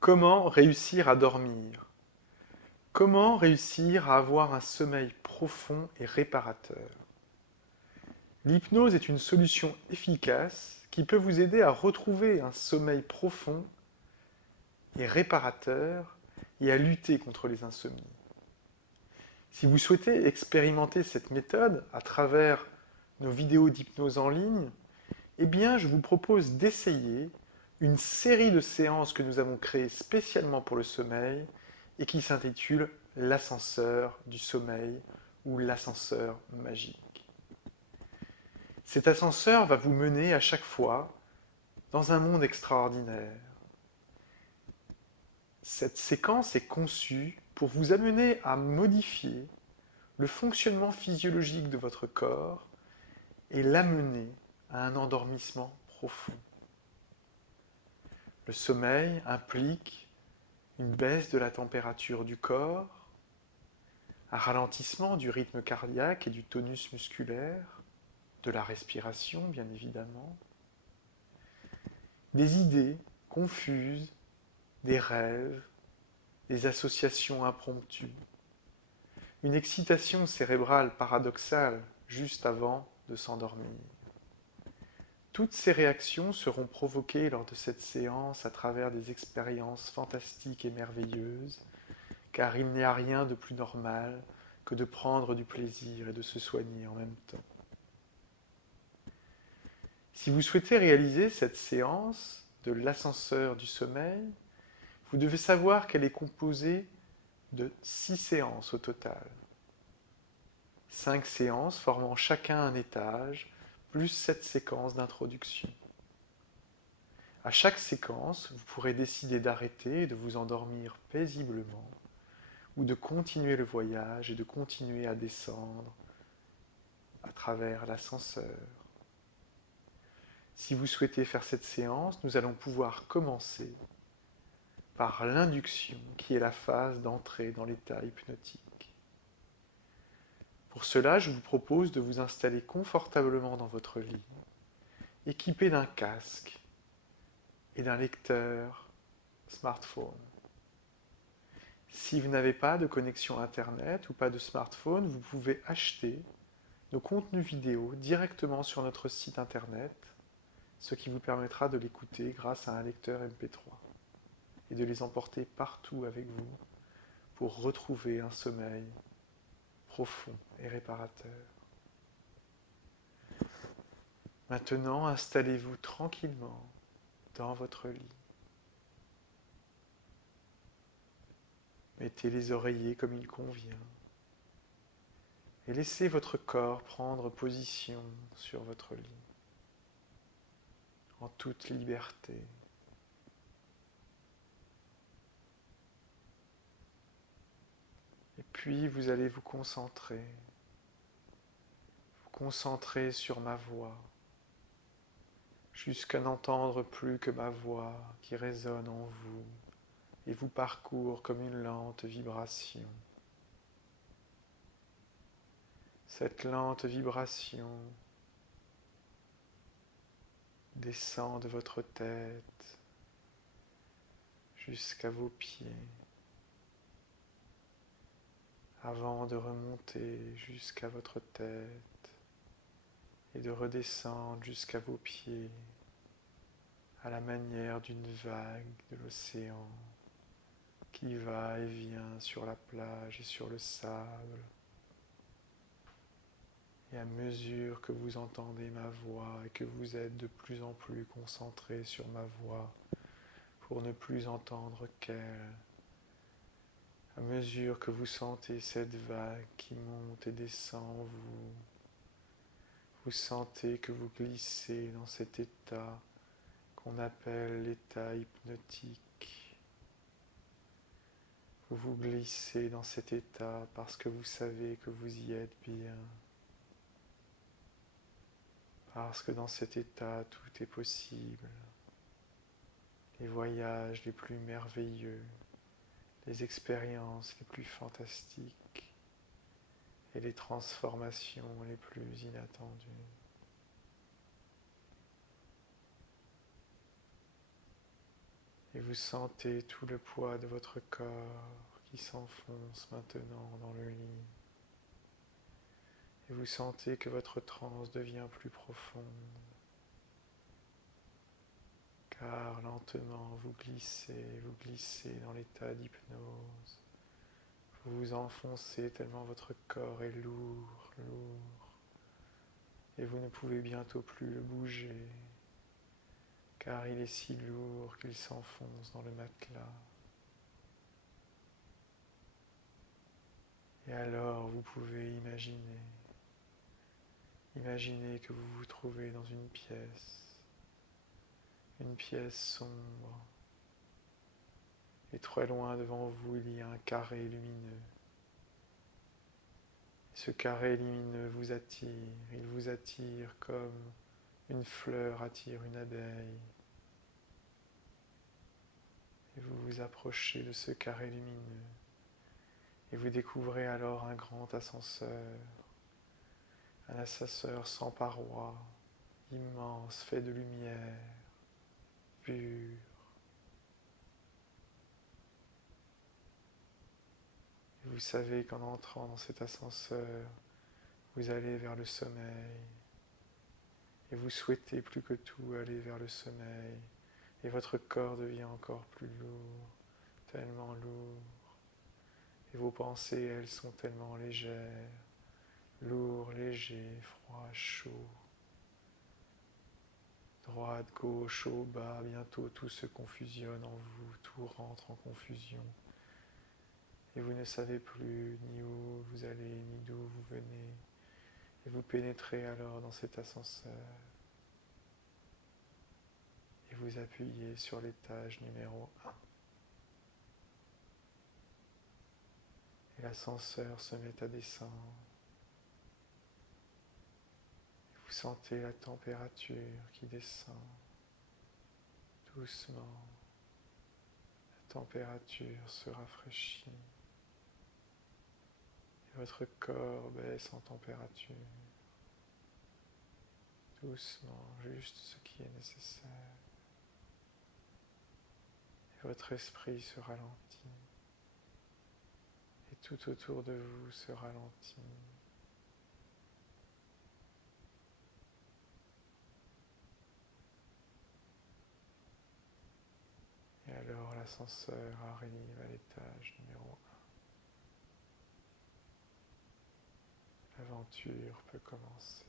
Comment réussir à dormir? Comment réussir à avoir un sommeil profond et réparateur? L'hypnose est une solution efficace qui peut vous aider à retrouver un sommeil profond et réparateur et à lutter contre les insomnies. Si vous souhaitez expérimenter cette méthode à travers nos vidéos d'hypnose en ligne, eh bien, je vous propose d'essayer une série de séances que nous avons créées spécialement pour le sommeil et qui s'intitule l'ascenseur du sommeil ou l'ascenseur magique. Cet ascenseur va vous mener à chaque fois dans un monde extraordinaire. Cette séquence est conçue pour vous amener à modifier le fonctionnement physiologique de votre corps et l'amener à un endormissement profond. Le sommeil implique une baisse de la température du corps, un ralentissement du rythme cardiaque et du tonus musculaire, de la respiration bien évidemment, des idées confuses, des rêves, des associations impromptues, une excitation cérébrale paradoxale juste avant de s'endormir. Toutes ces réactions seront provoquées lors de cette séance à travers des expériences fantastiques et merveilleuses, car il n'y a rien de plus normal que de prendre du plaisir et de se soigner en même temps. Si vous souhaitez réaliser cette séance de l'ascenseur du sommeil, vous devez savoir qu'elle est composée de 6 séances au total. 5 séances formant chacun un étage, plus 7 séquences d'introduction. À chaque séquence, vous pourrez décider d'arrêter et de vous endormir paisiblement, ou de continuer le voyage et de continuer à descendre à travers l'ascenseur. Si vous souhaitez faire cette séance, nous allons pouvoir commencer par l'induction, qui est la phase d'entrée dans l'état hypnotique. Pour cela, je vous propose de vous installer confortablement dans votre lit, équipé d'un casque et d'un lecteur smartphone. Si vous n'avez pas de connexion Internet ou pas de smartphone, vous pouvez acheter nos contenus vidéo directement sur notre site Internet, ce qui vous permettra de l'écouter grâce à un lecteur MP3 et de les emporter partout avec vous pour retrouver un sommeil profond et réparateur. Maintenant, installez-vous tranquillement dans votre lit. Mettez les oreillers comme il convient et laissez votre corps prendre position sur votre lit en toute liberté. Et puis vous allez vous concentrer sur ma voix, jusqu'à n'entendre plus que ma voix qui résonne en vous et vous parcourt comme une lente vibration. Cette lente vibration descend de votre tête jusqu'à vos pieds, avant de remonter jusqu'à votre tête et de redescendre jusqu'à vos pieds à la manière d'une vague de l'océan qui va et vient sur la plage et sur le sable. Et à mesure que vous entendez ma voix et que vous êtes de plus en plus concentré sur ma voix pour ne plus entendre qu'elle, à mesure que vous sentez cette vague qui monte et descend en vous, vous sentez que vous glissez dans cet état qu'on appelle l'état hypnotique. Vous vous glissez dans cet état parce que vous savez que vous y êtes bien. Parce que dans cet état, tout est possible. Les voyages les plus merveilleux, les expériences les plus fantastiques et les transformations les plus inattendues. Et vous sentez tout le poids de votre corps qui s'enfonce maintenant dans le lit. Et vous sentez que votre transe devient plus profonde. Car lentement vous glissez dans l'état d'hypnose. Vous vous enfoncez tellement votre corps est lourd, lourd. Et vous ne pouvez bientôt plus le bouger. Car il est si lourd qu'il s'enfonce dans le matelas. Et alors vous pouvez imaginer que vous vous trouvez dans une pièce sombre. Et très loin devant vous, il y a un carré lumineux. Ce carré lumineux vous attire, il vous attire comme une fleur attire une abeille. Et vous vous approchez de ce carré lumineux. Et vous découvrez alors un grand ascenseur. Un ascenseur sans parois, immense, fait de lumière, pure. Et vous savez qu'en entrant dans cet ascenseur, vous allez vers le sommeil. Et vous souhaitez plus que tout aller vers le sommeil. Et votre corps devient encore plus lourd, tellement lourd. Et vos pensées, elles sont tellement légères, lourd, léger, froid, chaud. Droite, gauche, haut, bas, bientôt tout se confusionne en vous, tout rentre en confusion. Et vous ne savez plus ni où vous allez, ni d'où vous venez. Et vous pénétrez alors dans cet ascenseur. Et vous appuyez sur l'étage numéro 1. Et l'ascenseur se met à descendre. Et vous sentez la température qui descend doucement. La température se rafraîchit. Et votre corps baisse en température. Doucement, juste ce qui est nécessaire. Et votre esprit se ralentit. Et tout autour de vous se ralentit. Et alors l'ascenseur arrive à l'étage numéro 1. L'aventure peut commencer.